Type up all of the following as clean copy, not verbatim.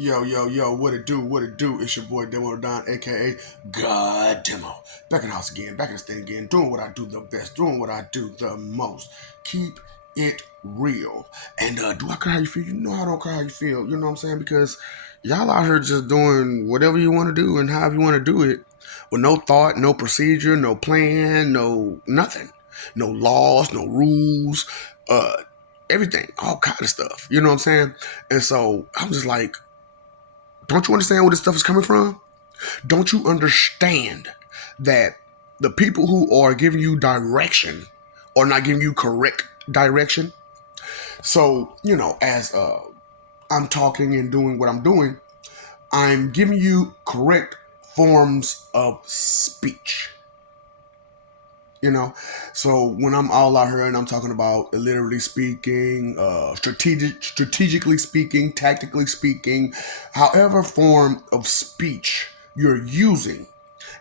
Yo, yo, yo, what it do, what it do? It's your boy Demo Don, aka God Demo. Back in the house again, back in the stand again, doing what I do the best, doing what I do the most. Keep it real. And do I care how you feel? You know I don't care how you feel, you know what I'm saying? Because y'all out here just doing whatever you want to do and however you want to do it with no thought, no procedure, no plan, no nothing. No laws, no rules, uh, everything, all kind of stuff. You know what I'm saying? And so I'm just like, don't you understand where this stuff is coming from? Don't you understand that the people who are giving you direction are not giving you correct direction? So, as I'm talking and doing what I'm doing, I'm giving you correct forms of speech. You know, so when I'm all out here and I'm talking about literally speaking, strategically speaking, tactically speaking, however form of speech you're using,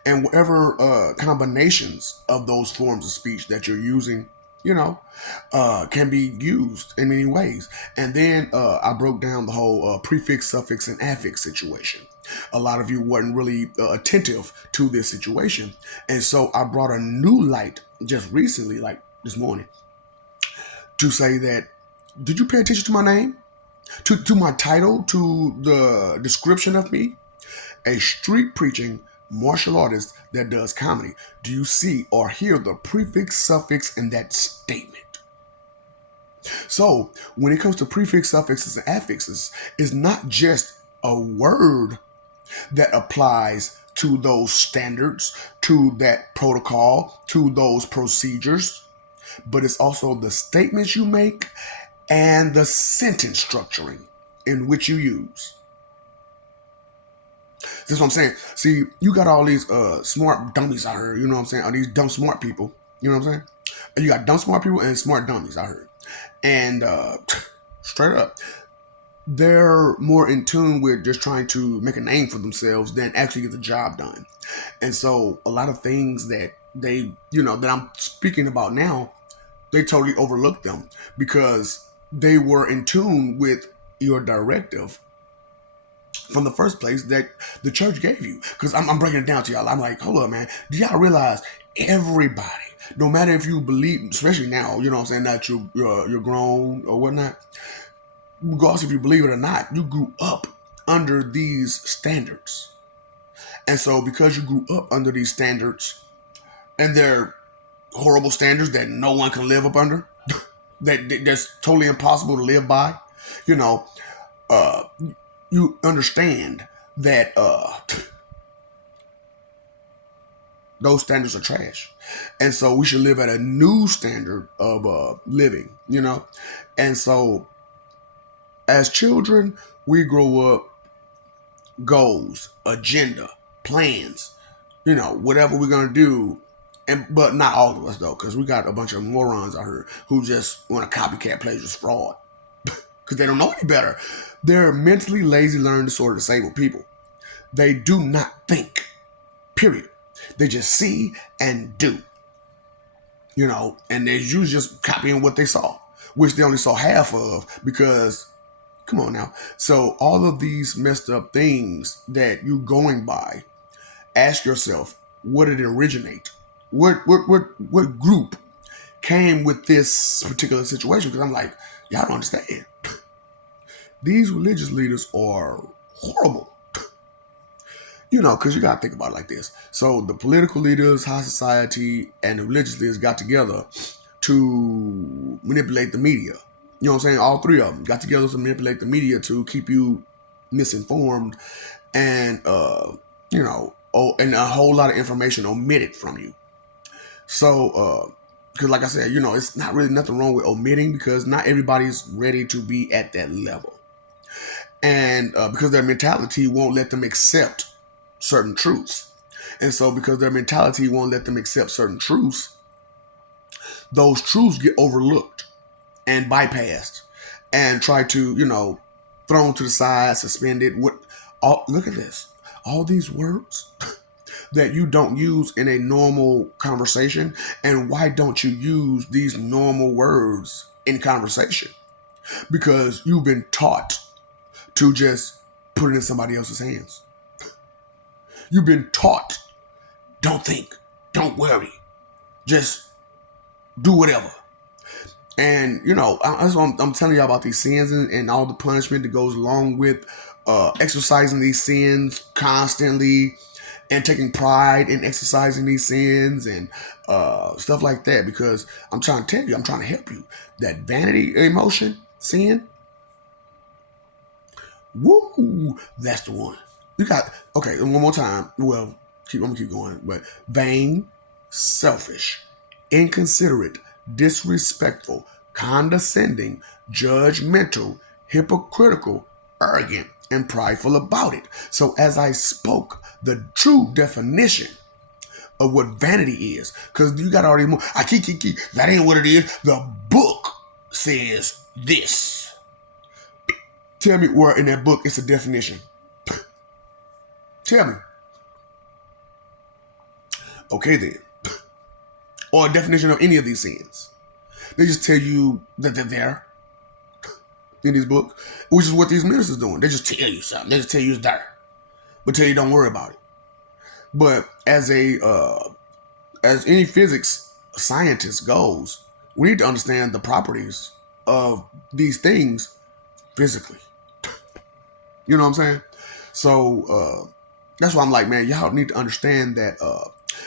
and whatever combinations of those forms of speech that you're using, can be used in many ways. And then I broke down the whole prefix, suffix, and affix situation. A lot of you weren't really attentive to this situation. And so I brought a new light just recently, like this morning, to say that, did you pay attention to my name? To my title, to the description of me? A street preaching martial artist that does comedy. Do you see or hear the prefix, suffix in that statement? So, when it comes to prefix, suffixes, and affixes, it's not just a word that applies to those standards, to that protocol, to those procedures, but it's also the statements you make and the sentence structuring in which you use. That's what I'm saying. See, you got all these smart dummies out here, you know what I'm saying? All these dumb smart people, you know what I'm saying? And you got dumb smart people and smart dummies out here. And straight up, they're more in tune with just trying to make a name for themselves than actually get the job done. And so a lot of things that that I'm speaking about now, they totally overlooked them because they were in tune with your directive from the first place that the church gave you. Because I'm breaking it down to y'all. I'm like, hold up, man. Do y'all realize everybody, no matter if you believe, especially now, you know what I'm saying, that you're grown or whatnot, regardless if you believe it or not, you grew up under these standards. And so because you grew up under these standards, and they're horrible standards that no one can live up under, that's totally impossible to live by, you know, uh, you understand that those standards are trash. And so we should live at a new standard of living, And so as children, we grow up, goals, agenda, plans, whatever we're gonna do. But not all of us though, because we got a bunch of morons out here who just want to copycat plagiarism fraud because they don't know any better. They're mentally lazy, learning disorder, disabled people. They do not think. Period. They just see and do. And they're usually just copying what they saw, which they only saw half of because come on now. So all of these messed up things that you going by, ask yourself, where did it originate? What group came with this particular situation? Because I'm like, y'all don't understand. These religious leaders are horrible. Because you got to think about it like this. So the political leaders, high society, and the religious leaders got together to manipulate the media. You know what I'm saying? All three of them got together to manipulate the media to keep you misinformed and, and a whole lot of information omitted from you. So, because like I said, it's not really nothing wrong with omitting because not everybody's ready to be at that level. And because their mentality won't let them accept certain truths. And so because their mentality won't let them accept certain truths, those truths get overlooked and bypassed and try to, thrown to the side, suspended. Look at this. All these words that you don't use in a normal conversation. And why don't you use these normal words in conversation? Because you've been taught to just put it in somebody else's hands. You've been taught, don't think, don't worry, just do whatever. And, that's what I'm telling y'all about these sins and all the punishment that goes along with exercising these sins constantly and taking pride in exercising these sins and stuff like that. Because I'm trying to tell you, I'm trying to help you. That vanity emotion, sin, woo, that's the one. You got, okay, one more time. Well, I'm going to keep going. But vain, selfish, inconsiderate, disrespectful, condescending, judgmental, hypocritical, arrogant, and prideful about it. So as I spoke, the true definition of what vanity is, because you got already more. That ain't what it is. The book says this. Tell me where in that book it's a definition. Tell me. Okay then. Or a definition of any of these sins. They just tell you that they're there in these books, which is what these ministers doing. They just tell you something. They just tell you it's there, but tell you don't worry about it. But as any physics scientist goes, we need to understand the properties of these things physically. You know what I'm saying? So that's why I'm like, man, y'all need to understand that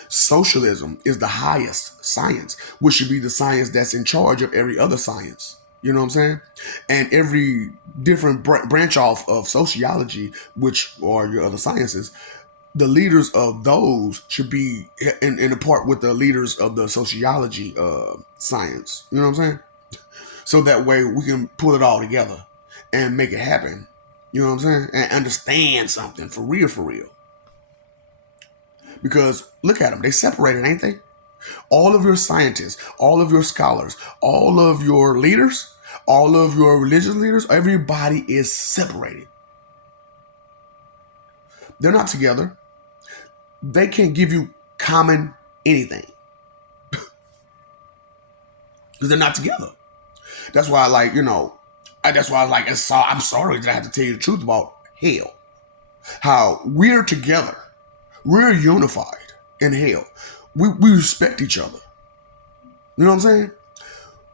socialism is the highest science, which should be the science that's in charge of every other science. You know what I'm saying? And every different branch off of sociology, which are your other sciences, the leaders of those should be in a part with the leaders of the sociology science. You know what I'm saying? So that way we can pull it all together and make it happen. You know what I'm saying? And understand something for real, for real. Because look at them. They separated, ain't they? All of your scientists, all of your scholars, all of your leaders, all of your religious leaders, everybody is separated. They're not together. They can't give you common anything. Because they're not together. That's why I'm sorry that I have to tell you the truth about hell. How we're together. We're unified in hell. We respect each other. You know what I'm saying?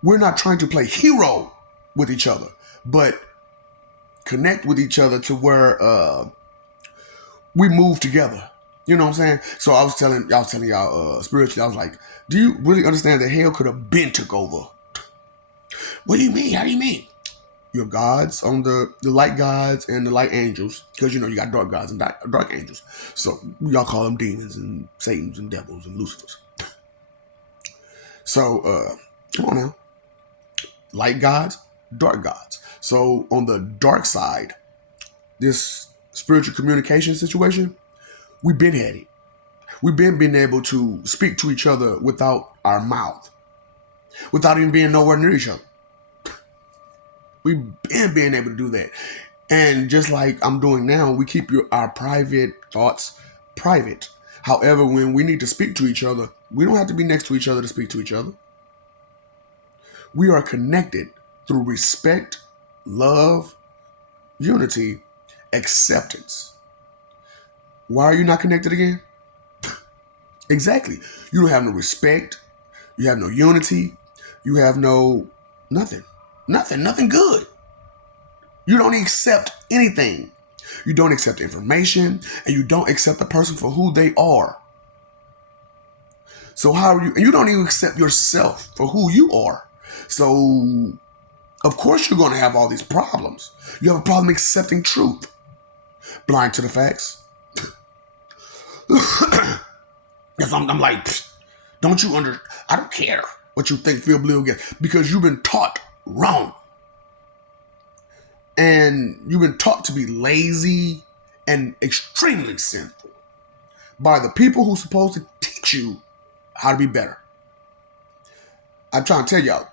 We're not trying to play hero with each other, but connect with each other to where we move together. You know what I'm saying? So I was telling y'all spiritually, I was like, do you really understand that hell could have been took over? What do you mean? How do you mean? Your gods on the light gods and the light angels, because you got dark gods and dark angels. So y'all call them demons and Satans and devils and Lucifers. So come on now. Light gods, dark gods. So on the dark side, this spiritual communication situation, we've been had it. We've been able to speak to each other without our mouth, without even being nowhere near each other. We've been being able to do that. And just like I'm doing now, we keep our private thoughts private. However, when we need to speak to each other, we don't have to be next to each other to speak to each other. We are connected through respect, love, unity, acceptance. Why are you not connected again? Exactly. You don't have no respect. You have no unity. You have no nothing. Nothing good. You don't accept anything. You don't accept information, and you don't accept the person for who they are. So how are you? And you don't even accept yourself for who you are. So, of course, you're going to have all these problems. You have a problem accepting truth. Blind to the facts. I'm like, don't you I don't care what you think, feel, believe, get, because you've been taught wrong. And you've been taught to be lazy and extremely sinful by the people who's supposed to teach you how to be better. I'm trying to tell y'all,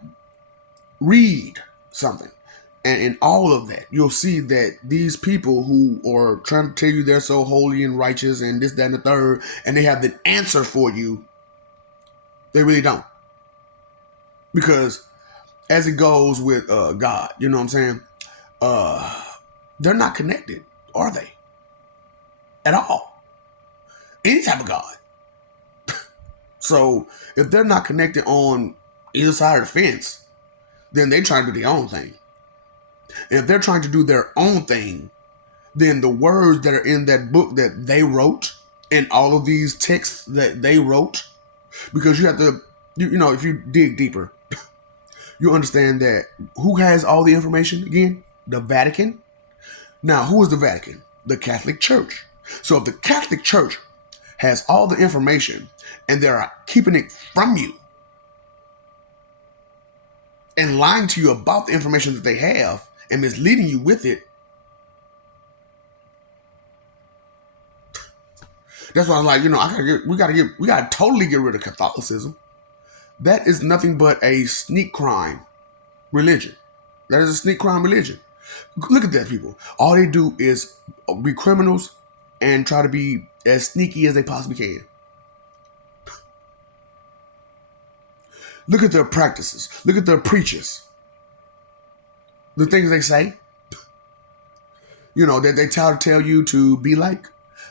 read something. And in all of that, you'll see that these people who are trying to tell you they're so holy and righteous and this, that, and the third, and they have the answer for you, they really don't. Because as it goes with God, you know what I'm saying? They're not connected. are they? At all. Any type of God. So if they're not connected on either side of the fence, then they're trying to do their own thing. And if they're trying to do their own thing, then the words that are in that book that they wrote and all of these texts that they wrote, because you have to, if you dig deeper, you understand that who has all the information again? The Vatican. Now, who is the Vatican? The Catholic Church. So if the Catholic Church has all the information and they're keeping it from you and lying to you about the information that they have and misleading you with it, that's why I'm like, we gotta totally get rid of Catholicism. That is nothing but a sneak crime religion. That is a sneak crime religion. Look at that, people. All they do is be criminals and try to be as sneaky as they possibly can. Look at their practices. Look at their preachers. The things they say. That they tell you to be like.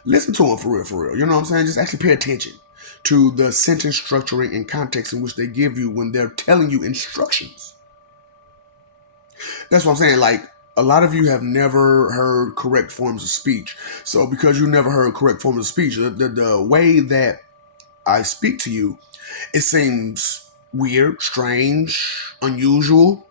Listen to them for real, for real. You know what I'm saying? Just actually pay attention to the sentence structuring and context in which they give you when they're telling you instructions. That's what I'm saying. Like, a lot of you have never heard correct forms of speech. So because you never heard correct forms of speech, the way that I speak to you, it seems weird, strange, unusual,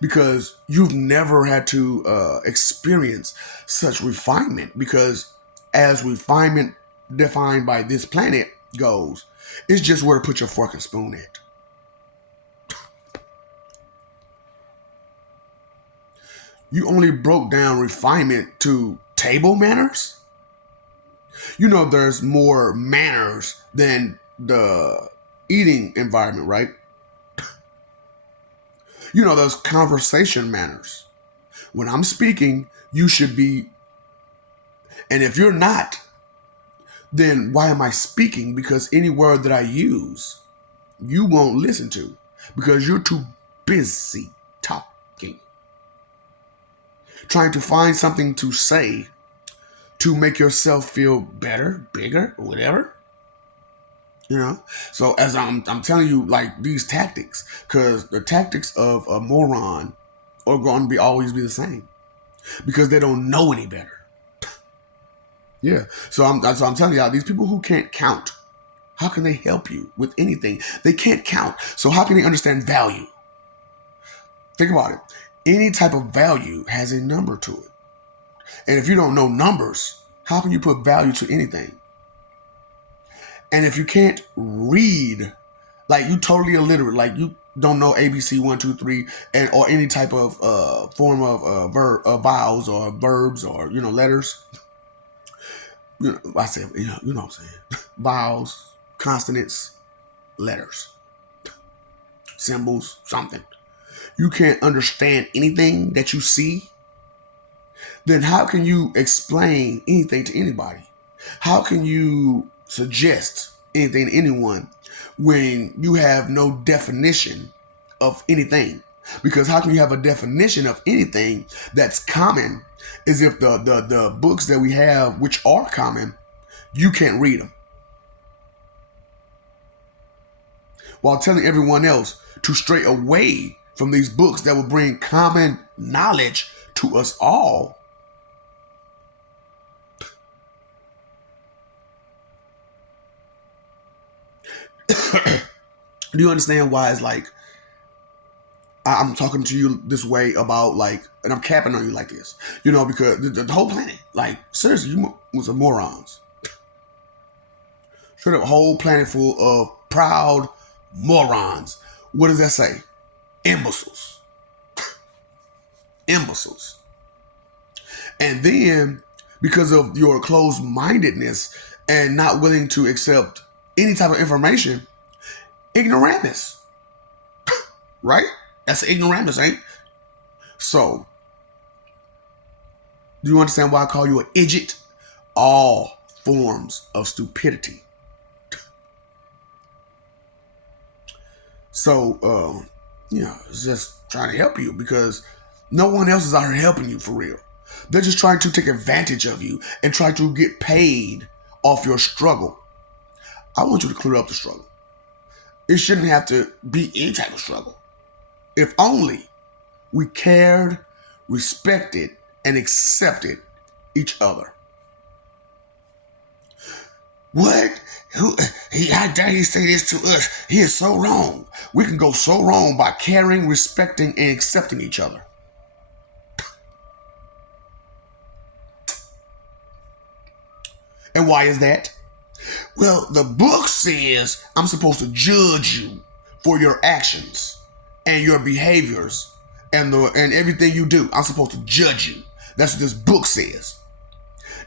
because you've never had to experience such refinement. Because as refinement defined by this planet goes, it's just where to put your fork and spoon at. You only broke down refinement to table manners? There's more manners than the eating environment, right? Those conversation manners. When I'm speaking, you should be, and if you're not, then why am I speaking? Because any word that I use, you won't listen to because you're too busy talking. Trying to find something to say to make yourself feel better, bigger, or whatever. So as I'm telling you, like, these tactics, because the tactics of a moron are going to always be the same because they don't know any better. Yeah. So I'm telling y'all, these people who can't count, how can they help you with anything? They can't count. So how can they understand value? Think about it. Any type of value has a number to it. And if you don't know numbers, how can you put value to anything? And if you can't read, like, you totally illiterate, like you don't know ABC 1, 2, 3, or any type of form of vowels or verbs or letters. I said, you know what I'm saying? Vowels, consonants, letters, symbols, something. You can't understand anything that you see, then how can you explain anything to anybody? How can you suggest anything to anyone when you have no definition of anything? Because how can you have a definition of anything that's common as if the books that we have, which are common, you can't read them? While telling everyone else to stray away from these books that will bring common knowledge to us all. Do you understand why it's like I'm talking to you this way about, like, and I'm capping on you like this, because the whole planet, like, seriously, you was a morons. Straight up, whole planet full of proud morons. What does that say? Imbeciles. Imbeciles. And then, because of your closed-mindedness and not willing to accept any type of information, ignoramus. Right? That's ignoramus, ain't? So, do you understand why I call you an idiot? All forms of stupidity. So, it's just trying to help you because no one else is out here helping you for real. They're just trying to take advantage of you and try to get paid off your struggle. I want you to clear up the struggle. It shouldn't have to be any type of struggle. If only we cared, respected, and accepted each other. What? How dare he say this to us? He is so wrong. We can go so wrong by caring, respecting, and accepting each other. And why is that? Well, the book says I'm supposed to judge you for your actions and your behaviors and everything you do. I'm supposed to judge you. That's what this book says.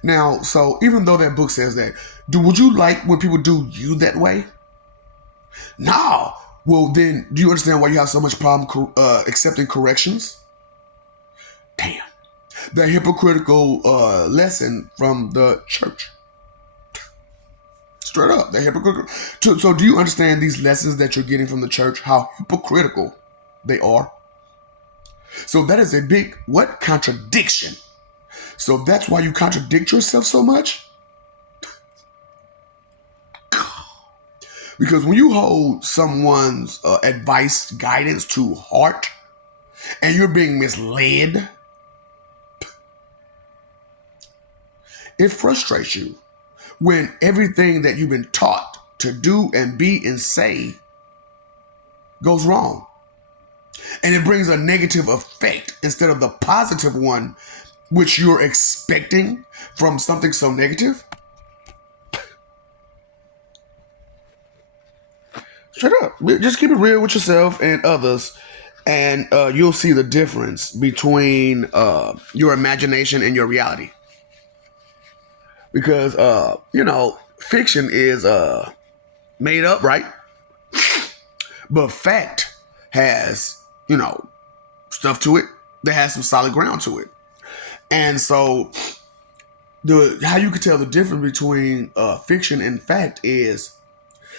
Now, so even though that book says that, would you like when people do you that way? No. Well, then, do you understand why you have so much problem accepting corrections? Damn. That hypocritical lesson from the church. Straight up, they're hypocritical. So do you understand these lessons that you're getting from the church, how hypocritical they are? So that is a big, contradiction. So that's why you contradict yourself so much? Because when you hold someone's advice, guidance to heart, and you're being misled, it frustrates you when everything that you've been taught to do and be and say goes wrong. And it brings a negative effect instead of the positive one, which you're expecting from something so negative. Straight up. Just keep it real with yourself and others, and you'll see the difference between your imagination and your reality. Because, fiction is made up, right? But fact has, stuff to it that has some solid ground to it. And so how you can tell the difference between fiction and fact is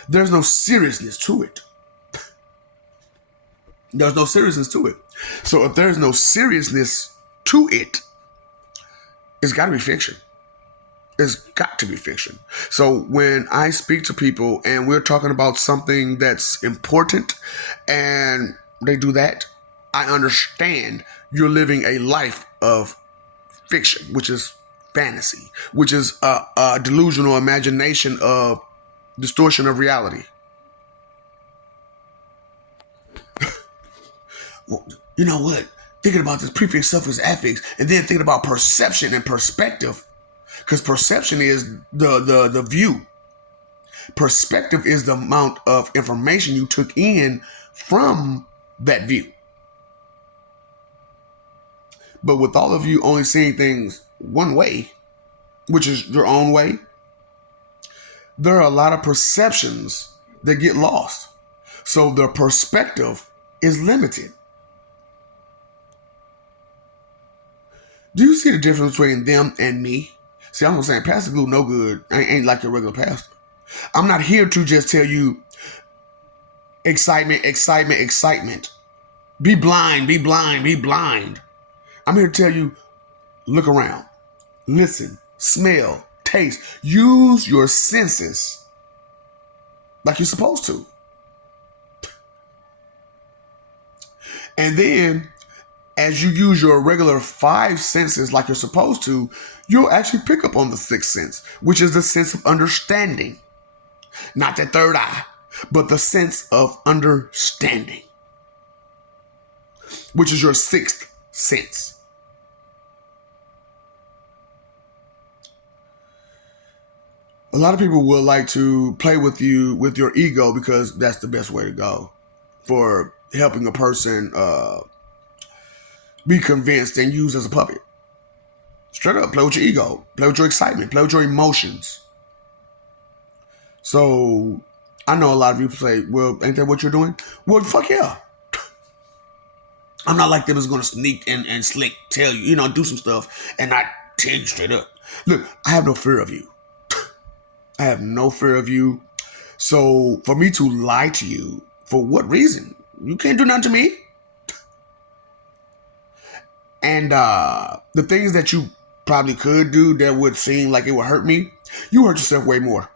there's no seriousness to it. There's no seriousness to it. So if there's no seriousness to it, it's got to be fiction. It's got to be fiction. So when I speak to people and we're talking about something that's important and they do that, I understand you're living a life of fiction, which is fantasy, which is a delusional imagination of distortion of reality. Well, you know what? Thinking about this prefix, suffix, affix, and then thinking about perception and perspective, because perception is the view. Perspective is the amount of information you took in from that view. But with all of you only seeing things one way, which is your own way, there are a lot of perceptions that get lost. So the perspective is limited. Do you see the difference between them and me? See, I'm saying Pastor Glue no good. I ain't like your regular pastor. I'm not here to just tell you excitement, excitement, excitement. Be blind, be blind, be blind. I'm here to tell you, look around, listen, smell, taste. Use your senses like you're supposed to. And then as you use your regular 5 senses like you're supposed to, you'll actually pick up on the 6th sense, which is the sense of understanding. Not that third eye, but the sense of understanding, which is your 6th sense. A lot of people will like to play with you with your ego because that's the best way to go for helping a person be convinced and used as a puppet. Straight up, play with your ego, play with your excitement, play with your emotions. So I know a lot of you say, well, ain't that what you're doing? Well, fuck yeah. I'm not like them that's going to sneak and slick tell you, do some stuff and not tell you straight up. Look, I have no fear of you. I have no fear of you. So for me to lie to you, for what reason? You can't do nothing to me. And the things that you probably could do that would seem like it would hurt me, you hurt yourself way more.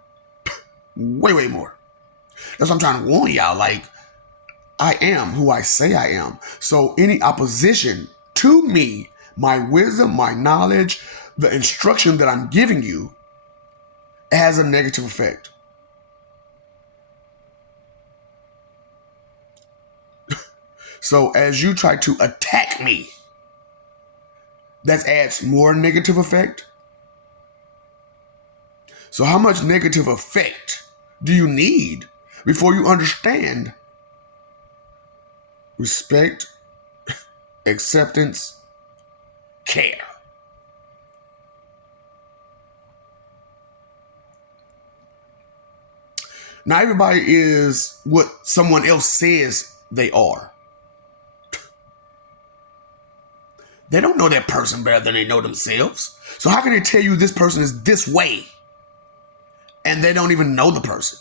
Way, way more. That's what I'm trying to warn y'all. Like, I am who I say I am. So any opposition to me, my wisdom, my knowledge, the instruction that I'm giving you, has a negative effect. So as you try to attack me, that adds more negative effect. So how much negative effect do you need before you understand respect, acceptance, care? Not everybody is what someone else says they are. They don't know that person better than they know themselves. So how can they tell you this person is this way and they don't even know the person?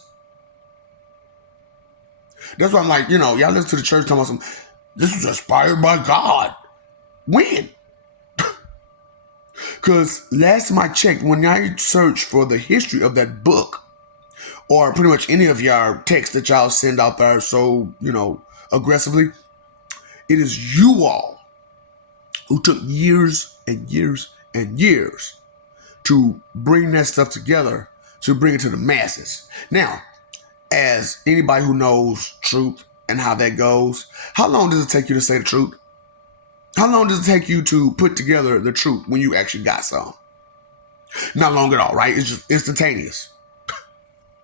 That's why I'm like, y'all listen to the church talking about this was inspired by God. When? Because last time I checked, when I search for the history of that book, or pretty much any of y'all texts that y'all send out there so, aggressively, it is you all who took years and years and years to bring that stuff together, to bring it to the masses. Now, as anybody who knows truth and how that goes, how long does it take you to say the truth? How long does it take you to put together the truth when you actually got some? Not long at all, right? It's just instantaneous.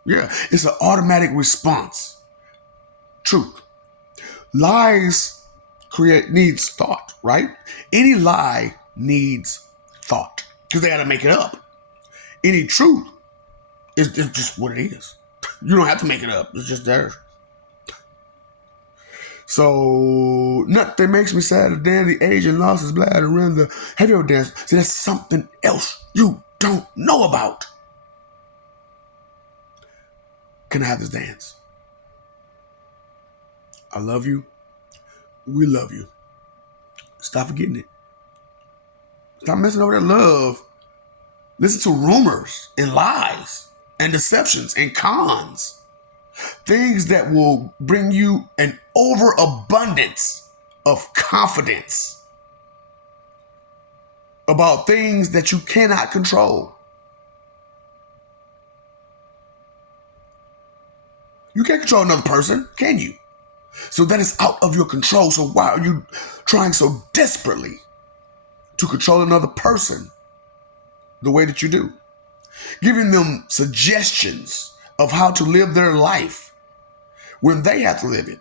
Yeah, it's an automatic response. Truth. Lies needs thought, right? Any lie needs thought because they got to make it up. Any truth is just what it is. You don't have to make it up. It's just there. So nothing makes me sadder than the agent lost his bladder in the heavy old dance. See, that's something else you don't know about. Can I have this dance? I love you. We love you. Stop forgetting it. Stop messing over that love. Listen to rumors and lies and deceptions and cons. Things that will bring you an overabundance of confidence about things that you cannot control. You can't control another person, can you? So that is out of your control. So why are you trying so desperately to control another person the way that you do? Giving them suggestions of how to live their life when they have to live it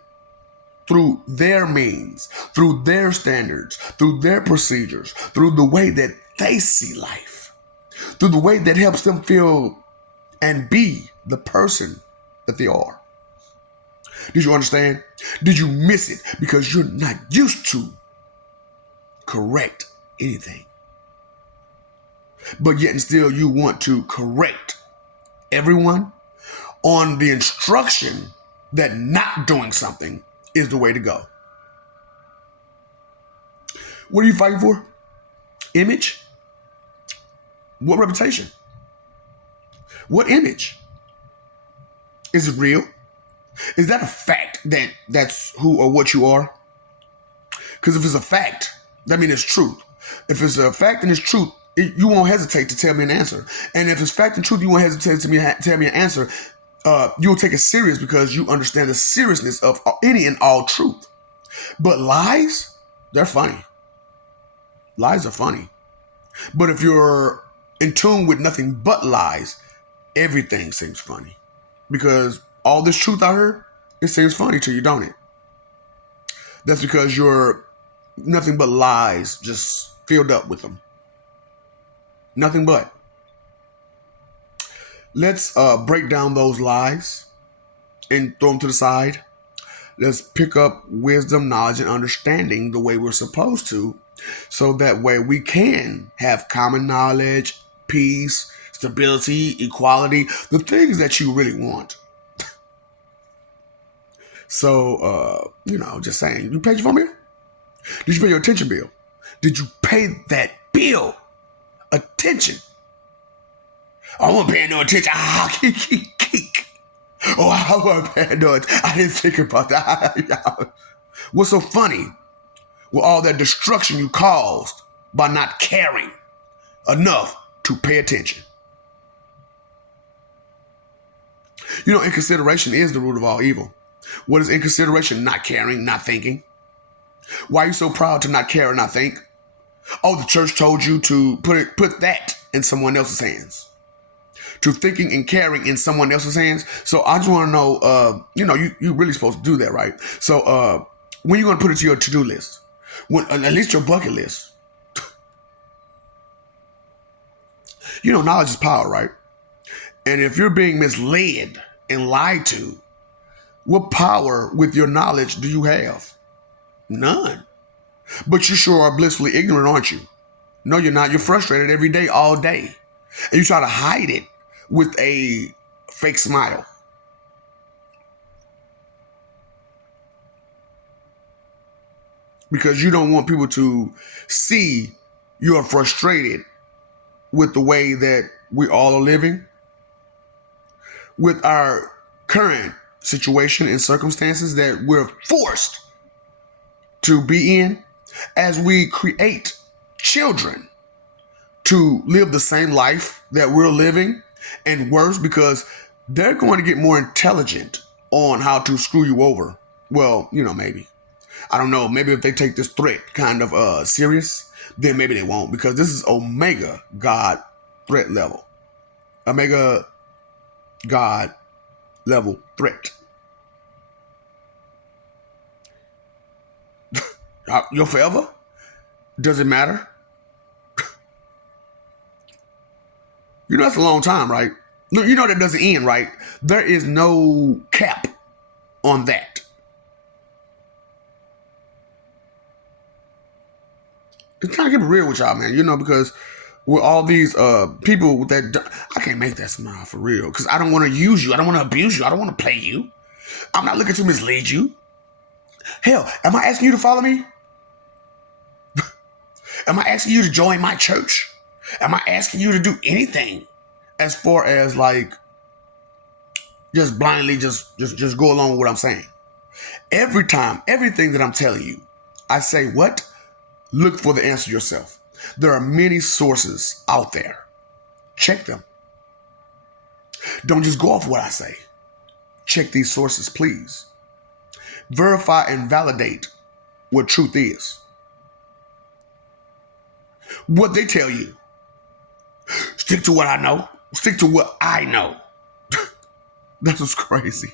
through their means, through their standards, through their procedures, through the way that they see life, through the way that helps them feel and be the person that they are. Did you understand? Did you miss it because you're not used to correct anything? But yet and still you want to correct everyone on the instruction that not doing something is the way to go. What are you fighting for? Image? What reputation? What image? Is it real? Is that a fact that that's who or what you are? Because if it's a fact, that means it's truth. If it's a fact and it's truth, you won't hesitate to tell me an answer. And if it's fact and truth, you won't hesitate to tell me an answer. You'll take it serious because you understand the seriousness of any and all truth. But lies, they're funny. Lies are funny. But if you're in tune with nothing but lies, everything seems funny. Because all this truth I heard, it seems funny to you, don't it? That's because you're nothing but lies, just filled up with them. Nothing but. Let's break down those lies and throw them to the side. Let's pick up wisdom, knowledge, and understanding the way we're supposed to, so that way we can have common knowledge, peace, stability, equality, the things that you really want. So, just saying, you paid your phone bill? Did you pay your attention bill? Did you pay that bill attention? I wasn't paying no attention. Oh, I wasn't paying no attention. I didn't think about that. What's so funny? With all that destruction you caused by not caring enough to pay attention. You know, inconsideration is the root of all evil. What is inconsideration? Not caring, not thinking. Why are you so proud to not care and not think? Oh, the church told you to put that in someone else's hands. To thinking and caring in someone else's hands. So I just want to know, you really supposed to do that, right? So when you going to put it to your to-do list? At least your bucket list. You know, knowledge is power, right? And if you're being misled and lied to, what power with your knowledge do you have? None. But you sure are blissfully ignorant, aren't you? No, you're not. You're frustrated every day, all day. And you try to hide it with a fake smile. Because you don't want people to see you're frustrated with the way that we all are living, with our current situation and circumstances that we're forced to be in, as we create children to live the same life that we're living and worse, because they're going to get more intelligent on how to screw you over. Well, maybe. I don't know. Maybe if they take this threat kind of serious, then maybe they won't, because this is Omega God threat level. Omega God level threat. You're forever? Does it matter? That's a long time, right? No, that doesn't end, right? There is no cap on that. It's trying to keep it real with y'all, man, because with all these people that I can't make that smile for real, because I don't want to use you. I don't want to abuse you. I don't want to play you. I'm not looking to mislead you. Hell, am I asking you to follow me? Am I asking you to join my church? Am I asking you to do anything as far as like just blindly just go along with what I'm saying? Every time, everything that I'm telling you, I say what? Look for the answer yourself. There are many sources out there. Check them. Don't just go off what I say. Check these sources, please. Verify and validate what truth is. What they tell you. Stick to what I know. Stick to what I know. That's what's crazy.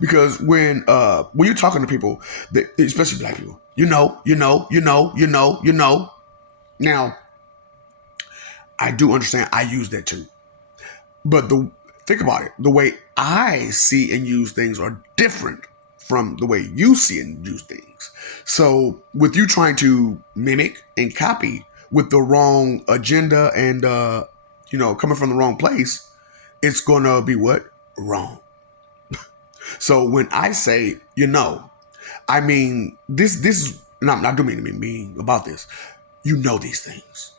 Because when you're talking to people, especially black people, Now, I do understand. I use that too. But think about it. The way I see and use things are different from the way you see and use things. So with you trying to mimic and copy with the wrong agenda and, coming from the wrong place, it's going to be what? Wrong. So when I say, I mean, this, no, I do mean to be mean about this. You know these things.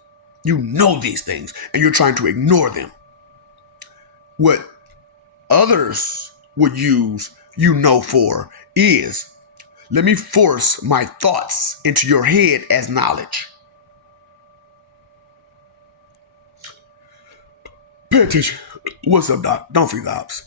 You know these things, and you're trying to ignore them. What others would use for is, let me force my thoughts into your head as knowledge. Pay attention. What's up, Doc? Don't forget the ops.